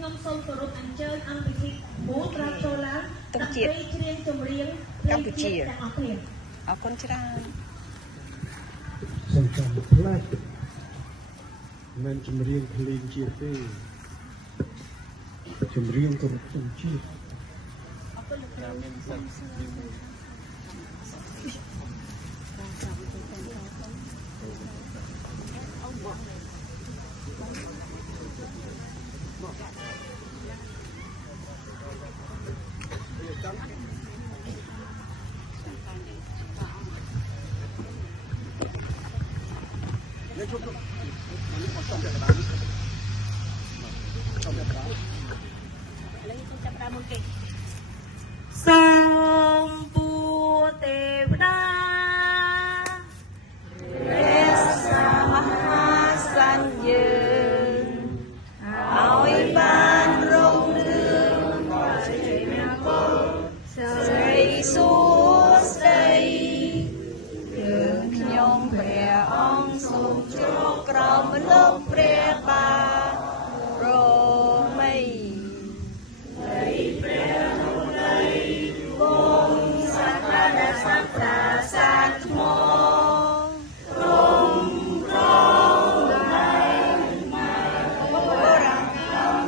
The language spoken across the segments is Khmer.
ខ្ញុំសូមគោរពអញ្ជើញអង្គពិធីមូលប្រាចូលឡើងដាក់ពេលច្រៀងចម្រៀងកម្ពុជាទាំងអស់គ្នាអរគុណច្រើនសូមចាំផ្លែមិនចម្រៀងភ្លេងជាតិទេចម្រៀងគោរពជនជាតិអរគុណលោកគ្រូសូមពួរទេវតាព្រះសមហាសញ្ញើឲ្យបានរុងរឿងជ័យមង្គលសិរីសួស្តីយើងខ្ញុំព្រះអង្គសូមជ្រកក្រោមលោកព្រះបាទរមីនៃព្រះនុនៃវងសាក្រាសាប្រាសាទថ្មរំរងនៃម៉ែបុរាណ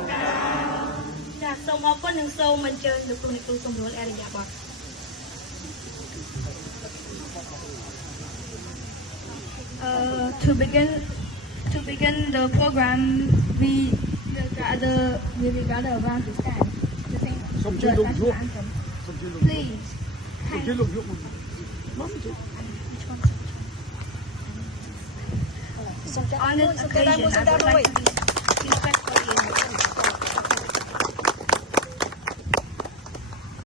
ចាសសូមអរគុណនិងសូមអញ្ជើញលោកគ្រូអ្នកគ្រូសម្រួលអរិយាប័ត្រTo begin the program, we will gather around the stand to sing the national anthem. Please. On this occasion, I would like to be respectfully